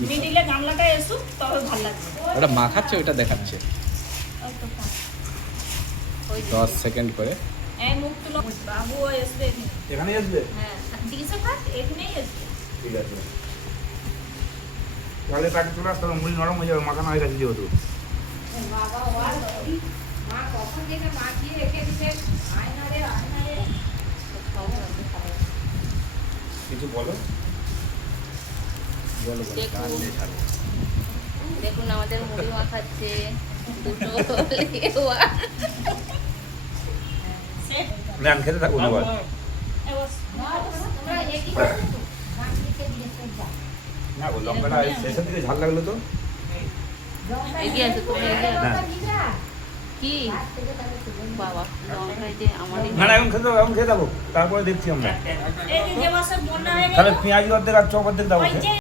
মিডিলে গামলাটা এসুক তবে ভালো লাগবে। ওটা মাখাচ্ছে, ওইটা দেখাচ্ছে 10 সেকেন্ড করে। এই মুখ তুলো, বাবুও আসবে এখানে। এখানেই আসবে? হ্যাঁ, দিশে থাক, এখানেই আসবে। ঠিক আছে। তাহলে তাকে চলে আসতে হবে, মুড়ি নরম হয়ে যাবে, মাখানো হয়ে গেছে যেহেতু। বাবা ওয়ার মা কখন থেকে মাখিয়ে রেখে দিছে, আয়না রে আয়না রে। কিছু বলো। বলো দেখুন। দেখুন আমাদের মুড়ি মাখাচ্ছে দুটো লেওয়া। সেট না আমি খেতে থাকবো না বল। এবারে তোমরা একই করছো তো? না ও লঙ্কাটা শেষের দিকে ঝাল লাগলো তো। এগিয়ে আসো, তুমি এগিয়ে আসো। না কি বাবা লঙ্কায় যে আমারই না এখন খেতে থাকো, এখন খেতে থাকো, তারপরে দেখছি আমরা। এই যে দেবাসের বন্যা হয়ে গেল। তাহলে পেঁয়াজ অর্ধেক আর চপ অর্ধেক দাও। ওই যে